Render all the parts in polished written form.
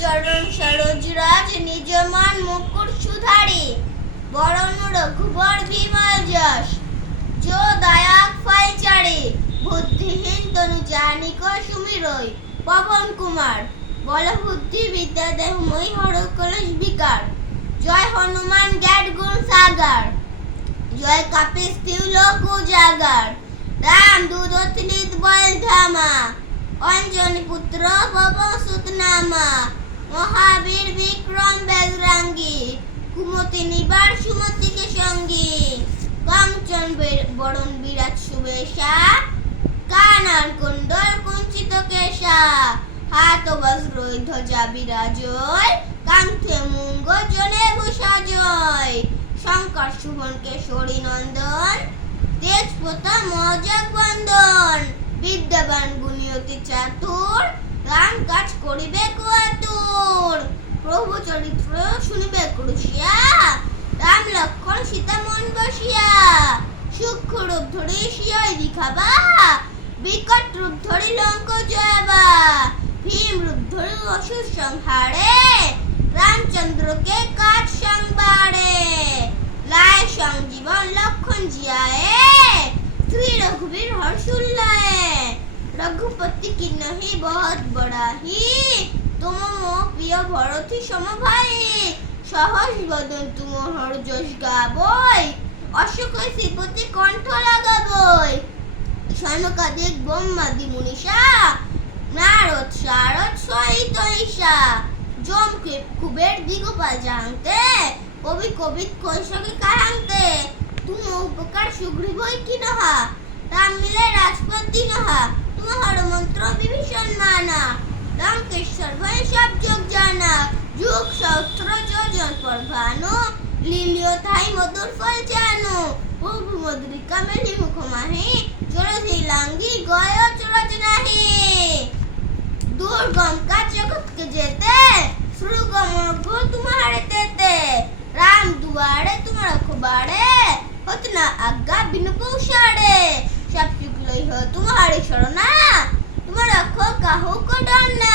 চরণ সরোজ রাজ নিজ মান মুকুট সুধারি বরণ রঘুবর বিমল যশ जो दया फल चारे बुद्धिहीन तनु जानिक सुमिरई पवन कुमार बल बुद्धि विद्या देहमयी हर कलश विकार जय हनुमान ज्ञान गुण सागर जय कपीस लोक उजागर राम दूत नित बल धामा अंजनी पुत्र पवन सुत नामा महावीर विक्रम बजरंगी कुमति निवार सुमति के संगी কাঞ্চন বরণ বিরাট শুভেশা কানার কুণ্ডল কুঞ্চিত কেশা হাত বজ্র ধ্বজা বিরাজয় কান্থে মুঙ্গ জনে ভূষাজয় শঙ্কর সুবন কেশরী নন্দন তেজ প্রতাপ মজক বন্দন বিদ্যাবান গুণী অতি চাতুর রাম কাজ করিবে কুয়াতুর প্রভু চরিত্র শুনিবে ক্রুশিয়া রাম লক্ষণ সীতা মন বসিয়া সূক্ষ্ম রূপ ধরে শিয়াই দেখাবা বিকট রূপ ধরে লঙ্ক জয়াবা ভীম রূপ ধরে অসুর সংহারে রামচন্দ্রকে কাজ সংবারে লায় সংজীবন লক্ষণ জিয়ায়ে শ্রী রঘুবীর হর্ষুল্লায়ে रघुपति की नहीं बहुत बड़ा ही तुम मोह प्रिय भरती समभाई সহজ বদন তুমহর যশ গাবই অশোক শ্রীপতি কণ্ঠ লাগাবই সনকাদিক ব্রহ্মাদি মুনিষা নারদ শারদ সহিত ঈশা জম কুবের দিগপাল জানতে কবি কবিত কৈশকে কাহান্তে তুম উপকার সুগ্রীবই কি নহা রাম মিলে রাজপতি নহা তুমহর মন্ত্র বিভীষণ মানা রামকেশ্বর ভয় সব যোগ জানা যুগ সহস্র যোজন পর ভানু লীলিও তাই মধুর ফল জানো প্রভু মধুরিকা মেলি মুখ মাহি চলছি লাঙ্গি গয় চরজ নাহি দুর্গম কাজ জগৎকে যেতে সুগম গো तुम्हारे तेते राम दुआरे तुम्हारा खुबारे होत ना आज्ञा बिनु पूछाड़े सब सुख लई हो तुम्हारी शरणा तुम्हारा खो काहू को डरना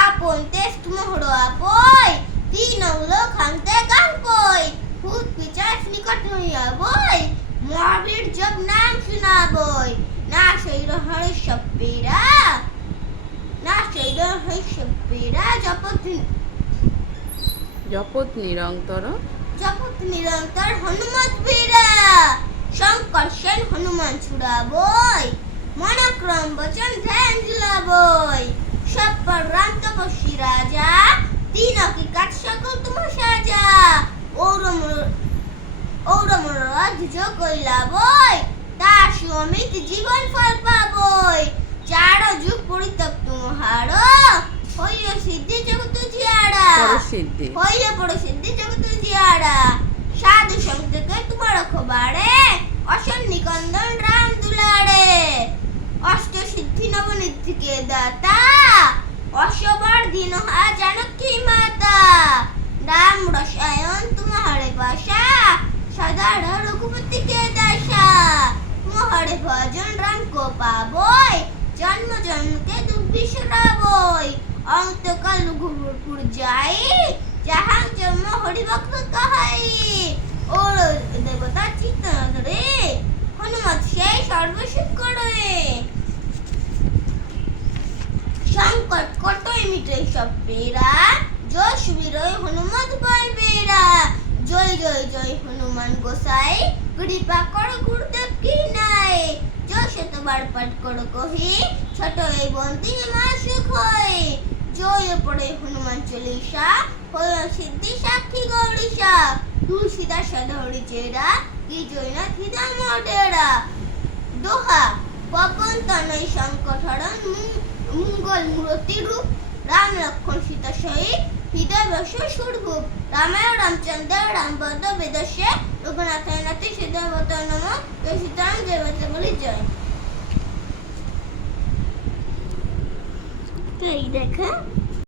आपन तेज तुमहरो आपय तीन लोक खांते कान कोई भूत पिचाच निकट हइया बोय महावीर जब नाम सुनाबोय ना शैर हरि सपेरा ना शैर हरि सपेरा जपत निरंतर हनुमत वीरा शंकर सेन हनुमान छुड़ाबोय मनक्रम वचन ध्यान दिलाबोय सब पर राम तपस्वी राजा तीनों की काट सकल तुम साजा और मनोरथ जो कइला बोय ता सुमित जीवन फल पाबोय चारो जुग परितप तुम्हारो होइयो सिद्धि जगत जियाड़ा होइयो बड़ सिद्धि जगत जियाड़ा साधु संत के तुम्हारा खबारे असन निकंदन राम दुलारे अष्ट सिद्धि नवनिधि के दाता अशोबर दिन जानकी माता राम रसायन तुम्हारे पाशा सदा रघुपति के दासा तुम्हारे भजन राम को पाबोय जन्म जन्म के दुख बिसराबोय अंतकाल रघुपुर जाई जहां जन्म हरि भक्त कहाई और देवता चित्त धरे हनुमत से सर्वसुख करे संकट कटई मिटे सब पीरा जय सुमिरई हनुमत बल बीरा जय जय जय हनुमान गोसाई कृपा करो गुरुदेव की नाई जय शतबार पाठ करो कही ছোট এই বন্তি মা সুখ হয় জয় পড়ে হনুমান চালিসা হয় সিদ্ধি সাক্ষী গৌরীশা তুলসীদাস সদহরি চেরা কি জয়না থিদা মডেরা দোহা পবন তনয় সংকট হরণ মঙ্গল মূর্তি রূপ রাম লক্ষণ সীতা সহিত হৃদয় বর্ষ সুরভূপ রামায়ণ রামচন্দ্র রামপদ বেদস্যে রঘুনাথায় নাথে সিদ্ধবত নম সীতারাম দেবতা বলি জয় এই দেখো